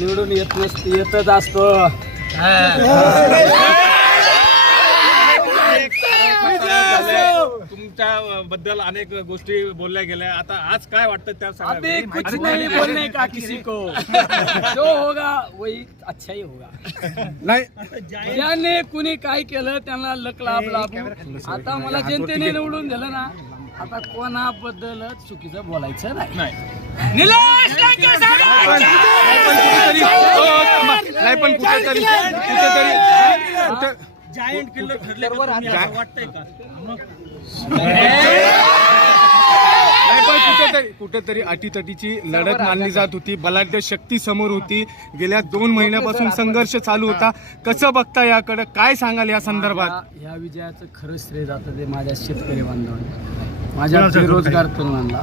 निवडून येत नसत येतच असतो. तुमच्या बद्दल अनेक गोष्टी बोलल्या गेल्या. आता आज काय वाटतं त्या अभी सगळ्या कुछ नहीं बोलने का किसी को? जो होगा वही अच्छा ही होगा. नाही. ज्याने कुणी काय केलं त्यांना लक लाभ लाभू. आता मला जनतेने निवडून दिलं ना आता कोणाबद्दलच चुकीचं बोलायचं नाही. निलेश लंके साहेब! नाही पण कुठेतरी कुठेतरी कुठे जायंट किल्लर ठरले वाटतंय का? नाही पण कुठेतरी कुठेतरी अटीतटीची लढत मानली जात होती. बलाढ्य शक्ती समोर होती. गेल्या दोन महिन्यापासून संघर्ष चालू होता. कसं बघता याकडे? काय सांगाल या संदर्भात? या विजयाचं खरं श्रेय जातं ते माझ्या शेतकरी बांधवांना. माझ्या बेरोजगार तरुणांना.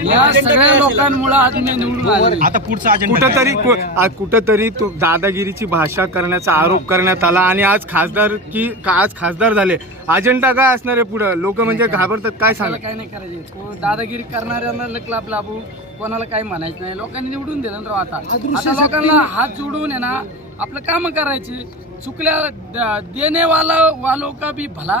या सगळ्या लोकांमुळे आज मी निवडून आलो आता पुढचा कुठेतरी कु- आ- कुठेतरी तो दादागिरीची भाषा करण्याचा आरोप करण्यात आला आणि आज खासदार की का- आज खासदार झाले. अजेंडा काय असणार आहे पुढे? लोक म्हणजे घाबरतात. काय सांगा? काय नाही करायचे. को- दादागिरी करणाऱ्यांना लक लाभ लाभू. कोणाला काही म्हणायचं नाही. लोकांनी निवडून दिलं ना राव आता. आता लोकांना हात जोडून आहे ना आपलं काम करायचे. चुकल्या द- देणे वाला वालो का भी भला.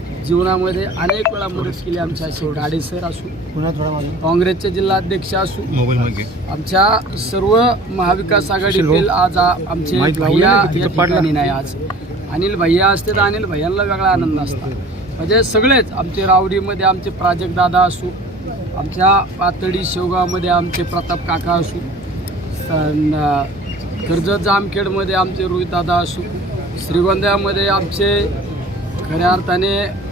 जीवनामध्ये अनेक वेळा मदत केली आमच्या असे गाडे सर असू काँग्रेसचे जिल्हाध्यक्ष असू आमच्या सर्व महाविकास आघाडीतील आज आमचे भैया या. ठिकाणी नाही आज. अनिल भैया असते तर अनिल भैयांना वेगळा आनंद असता. म्हणजे सगळेच आमचे रावडीमध्ये आमचे प्राजक्त दादा असू आमच्या पातळी शेवगावमध्ये आमचे प्रताप काका असू कर्जत जामखेडमध्ये आमचे रोहित दादा असू श्रीगोंद्यामध्ये आमचे खऱ्या अर्थाने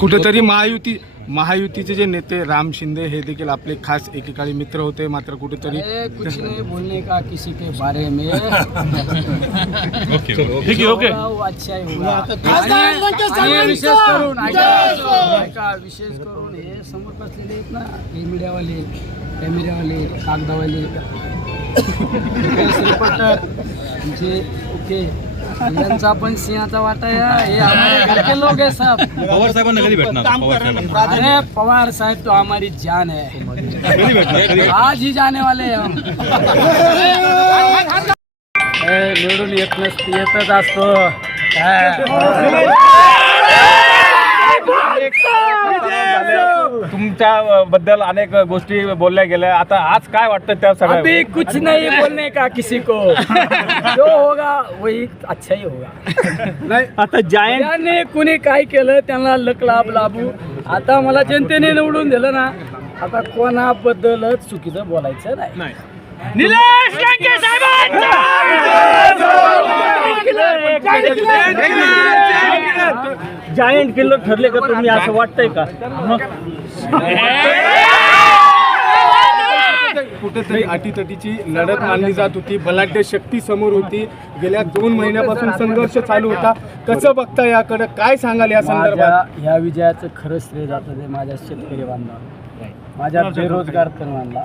कुठेतरी महायुती महायुतीचे जे नेते राम शिंदे हे देखील आपले खास एकेकाळी मित्र होते मात्र कुठेतरी कुछ नहीं बोलने का किसी के बारे में। ठीक आहे ओके वो अच्छा ही होगा। आणि- आणि विशेष करून ऐका ऐका, विशेष करून हे समोर बसलेले आहेत ना हे मीडियावाले कॅमेऱ्यावाले कागदावाले रिपोर्टर आमचे ओके. यांचा पण सिंहाचा वाटा आहे हे हमारे घर के लोग है सब पवार साहेबांना कधी भेटणार? पवार साहेबांना. अरे पवार साहब तो हमारी जान है कधी भेटणार? कधी आज ही जाने वाले हैं हम ए, निवडून येत नसते येतच असतो. तुमच्या बद्दल अनेक गोष्टी बोलल्या गेल्या. आता आज काय वाटतं त्या अभी सगळ्या कुछ नहीं बोलने का किसी को। जो होगा वही अच्छा ही होगा। नाही आता ज्याने कुणी काय केलं त्यांना लक लाभ लाभू. आता मला जनतेने निवडून दिलं ना आता कोणाबद्दलच चुकीचं बोलायचं नाही. निलेश लंके जायंट किल्लर ठरले का तुम्ही असं वाटतंय का? कुठेतरी अटीतटीची लढत मानली जात होती. बलाढ्य शक्ती समोर होती. गेल्या दोन महिन्यापासून संघर्ष चालू होता. कसं बघता याकडे? काय सांगाल या संदर्भात? ह्या विजयाचं खरं श्रेय जातं ते माझ्या शेतकरी बांधवांना माझ्या बेरोजगार तरुणांना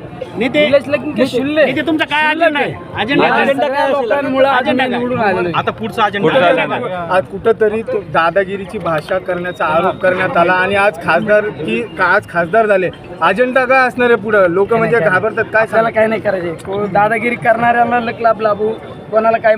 तुमचा काय अजेंडा आहे? अजेंडा. आता पुढचा अजेंडा आज कुठंतरी तो दादागिरीची भाषा करण्याचा आरोप करण्यात आला आणि आज खासदार की का- आज खासदार झाले. अजेंडा काय असणार आहे पुढं? लोक म्हणजे घाबरतात काय सांगा? काय नाही करायचे. दादागिरी करणाऱ्याला लक लाभ लाभू. कोणाला काय